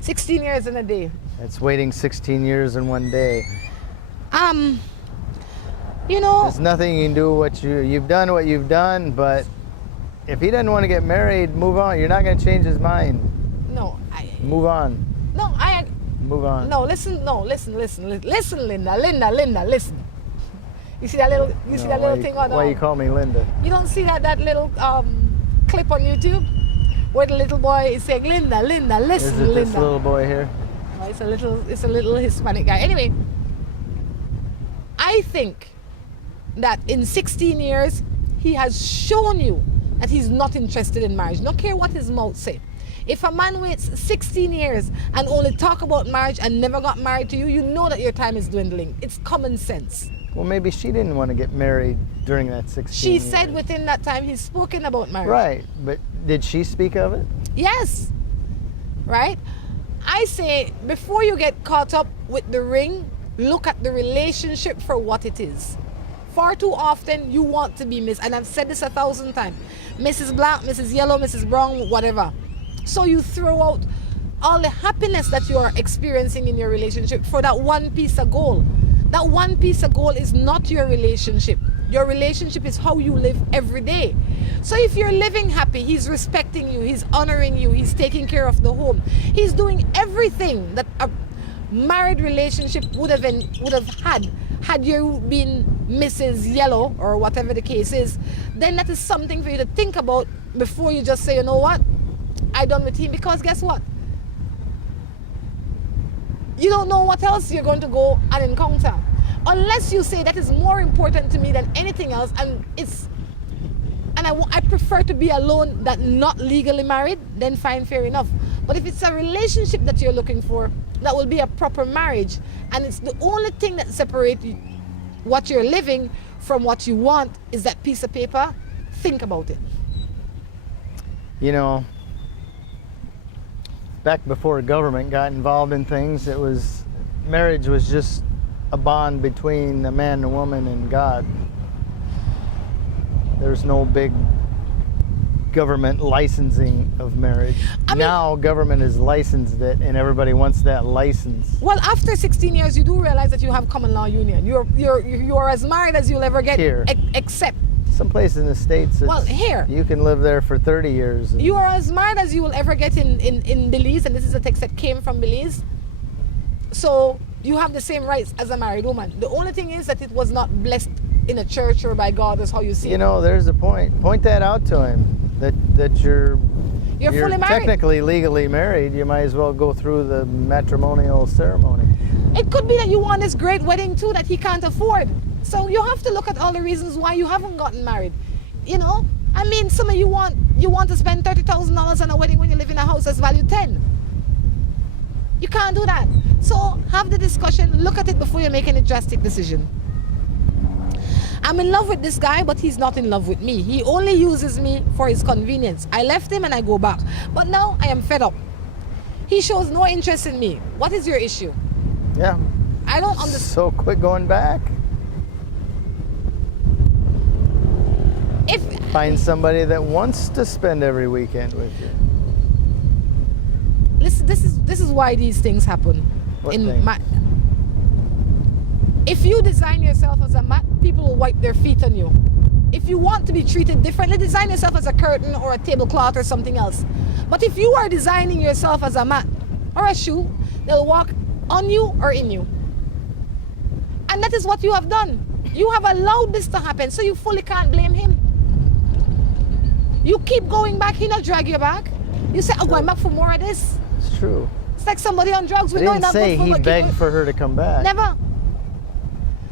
16 years in a day. It's waiting 16 years in one day. You know, there's nothing you can do. You've done what you've done, but if he doesn't want to get married, move on. You're not going to change his mind. No, move on. No, move on. No, listen, Linda, listen. You see that little, thing on? Why you call me Linda? You don't see that little clip on YouTube where the little boy is saying, Linda, listen, Is it Linda. this little boy here? Oh, it's a little Hispanic guy. Anyway, I think that in 16 years he has shown you that he's not interested in marriage. Don't care what his mouth say. If a man waits 16 years and only talk about marriage and never got married to you, you know that your time is dwindling. It's common sense. Well, maybe she didn't want to get married during that 16 She years. said within that time he's spoken about marriage. Right, but did she speak of it? Yes. Right? I say, before you get caught up with the ring, look at the relationship for what it is. Far too often, you want to be Miss, and I've said this 1,000 times, Mrs. Black, Mrs. Yellow, Mrs. Brown, whatever. So you throw out all the happiness that you are experiencing in your relationship for that one piece of gold. That one piece of gold is not your relationship. Your relationship is how you live every day. So if you're living happy, he's respecting you, he's honoring you, he's taking care of the home. He's doing everything that a married relationship would have had you been Mrs. Yellow or whatever the case is. Then that is something for you to think about before you just say, you know what, I done with him. Because guess what? You don't know what else you're going to go and encounter. Unless you say that is more important to me than anything else, and I prefer to be alone than not legally married, then fine, fair enough. But if it's a relationship that you're looking for, that will be a proper marriage, and it's the only thing that separates what you're living from what you want is that piece of paper, think about it. You know, back before government got involved in things, marriage was just a bond between a man and a woman and God. There's no big government licensing of marriage. Now government has licensed it and everybody wants that license. Well, after 16 years, you do realize that you have common law union. You're as married as you'll ever get here. Except some places in the States, here you can live there for 30 years. You are as married as you will ever get in Belize, and this is a text that came from Belize. So you have the same rights as a married woman. The only thing is that it was not blessed in a church or by God, is how you see it. You know, there's a point. Point that out to him, that you're fully married. Technically legally married. You might as well go through the matrimonial ceremony. It could be that you want this great wedding too that he can't afford. So you have to look at all the reasons why you haven't gotten married. You know, I mean, some of you want to spend $30,000 on a wedding when you live in a house that's valued 10. You can't do that. So have the discussion, look at it before you make any drastic decision. I'm in love with this guy, but he's not in love with me. He only uses me for his convenience. I left him and I go back. But now I am fed up. He shows no interest in me. What is your issue? Yeah. I don't understand. So quit going back. Find somebody that wants to spend every weekend with you. Listen, this is why these things happen. What thing? If you design yourself as a mat, people will wipe their feet on you. If you want to be treated differently, design yourself as a curtain or a tablecloth or something else. But if you are designing yourself as a mat or a shoe, they'll walk on you or in you. And that is what you have done. You have allowed this to happen, so you fully can't blame him. You keep going back, he not drag you back. You say, I'm going back for more of this. It's true. It's like somebody on drugs. We I know didn't not say good for he begged for her to come back. Never.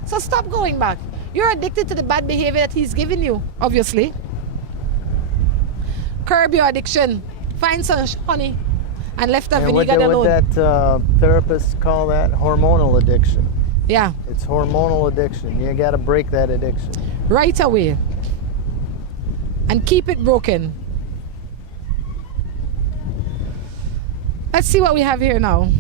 So stop going back. You're addicted to the bad behavior that he's giving you, obviously. Curb your addiction. Find some honey and left the vinegar alone. What that therapist call that? Hormonal addiction. Yeah. It's hormonal addiction. You got to break that addiction. Right away. And keep it broken. Let's see what we have here now.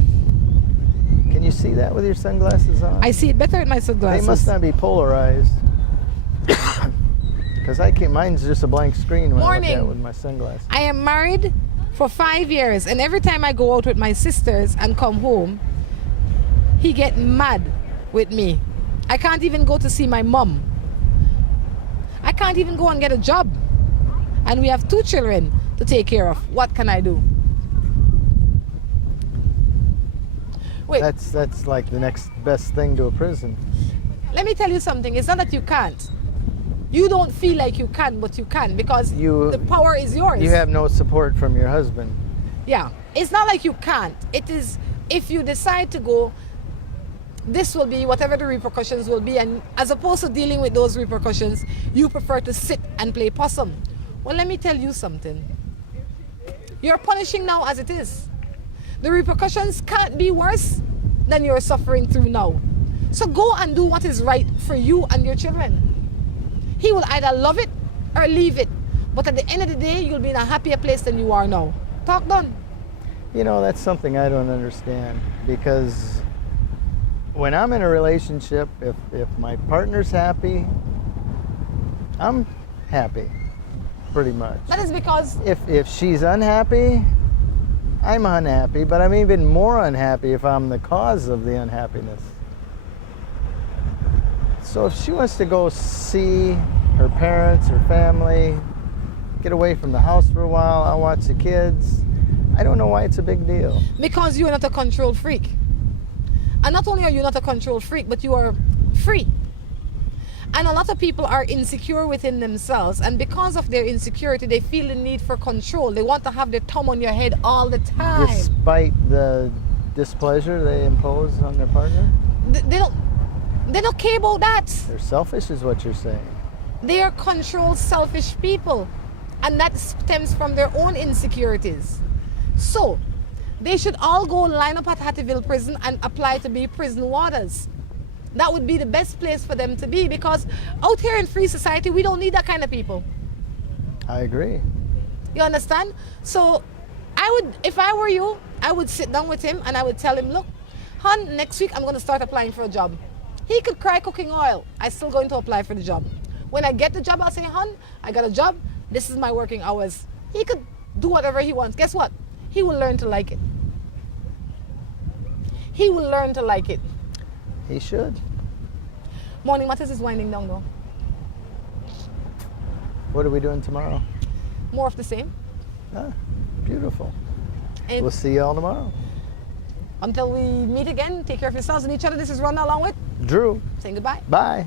Can you see that with your sunglasses on? I see it better with my sunglasses. They must not be polarized. Because mine's just a blank screen when I look at it with my sunglasses. I am married for 5 years, and every time I go out with my sisters and come home, he get mad with me. I can't even go to see my mom. I can't even go and get a job. And we have 2 children to take care of. What can I do? Wait. That's like the next best thing to a prison. Let me tell you something. It's not that you can't. You don't feel like you can, but you can because the power is yours. You have no support from your husband. Yeah. It's not like you can't. It is, if you decide to go, this will be whatever the repercussions will be. And as opposed to dealing with those repercussions, you prefer to sit and play possum. Well, let me tell you something. You're punishing now as it is. The repercussions can't be worse than you're suffering through now. So go and do what is right for you and your children. He will either love it or leave it. But at the end of the day, you'll be in a happier place than you are now. Talk done. You know, that's something I don't understand, because when I'm in a relationship, if my partner's happy, I'm happy, pretty much. That is because... If she's unhappy, I'm unhappy, but I'm even more unhappy if I'm the cause of the unhappiness. So if she wants to go see her parents, her family, get away from the house for a while, I'll watch the kids, I don't know why it's a big deal. Because you're not a control freak. And not only are you not a control freak, but you are free. And a lot of people are insecure within themselves, and because of their insecurity, they feel the need for control. They want to have their thumb on your head all the time. Despite the displeasure they impose on their partner? They don't care about that. They're selfish is what you're saying. They are controlled, selfish people. And that stems from their own insecurities. So, they should all go line up at Hattieville Prison and apply to be prison warders. That would be the best place for them to be, because out here in free society, we don't need that kind of people. I agree. You understand? So, if I were you, I would sit down with him and I would tell him, look, hon, next week I'm going to start applying for a job. He could cry cooking oil. I'm still going to apply for the job. When I get the job, I'll say, hon, I got a job. This is my working hours. He could do whatever he wants. Guess what? He will learn to like it. He will learn to like it. He should. Morning Matters is winding down though. What are we doing tomorrow? More of the same. Ah, beautiful. And we'll see you all tomorrow. Until we meet again, take care of yourselves and each other. This is Rhonda along with Drew. Saying goodbye. Bye.